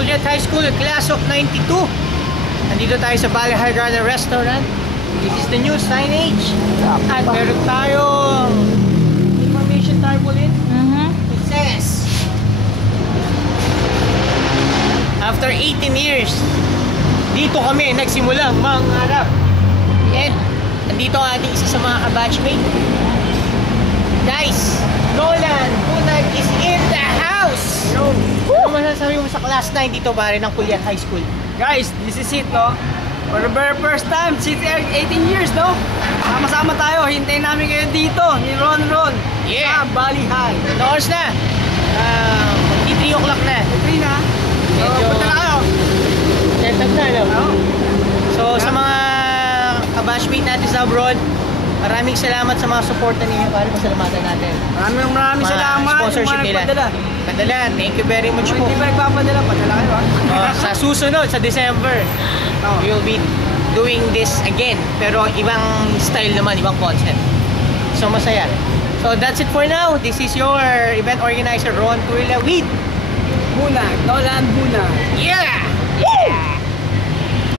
Culiat High School, class of 92. Nandito tayo sa Valley High Garden Restaurant. This is the new signage. At meron tayong information tarpaulin. It says, after 18 years, dito kami nagsimulang mangarap. And nandito ang ating isa sa mga kabatchmate. Guys, Nolan Bunag is in the house! Ano masasabi mo sa class 9 dito pare ng Culiat High School? Guys, this is it, no? For the very first time, since 18 years, no? Sama-sama tayo, hintayin namin kayo dito, ni Ron. Yeah! Sa Valley High. Noors na! Magti 3 o'clock na. 3 na? So, Medyo- punta na kayo. Setag na, no? Oo. So, sa mga kabatchmate natin sa abroad, maraming salamat sa mga suporta ninyo para pasalamatan natin. Maraming Mga salamat. sponsorship yung mga nila. nagpadala. Padala, thank you very much Kung po. hindi pa nagpapadala, padala kayo, ha? Sa susunod, sa December, Oo. we will be doing this again. Pero ibang style naman, ibang concept. So masaya. So that's it for now. This is your event organizer, Ron Tuila with Bunag, Nolan Bunag. Yeah! Yeah!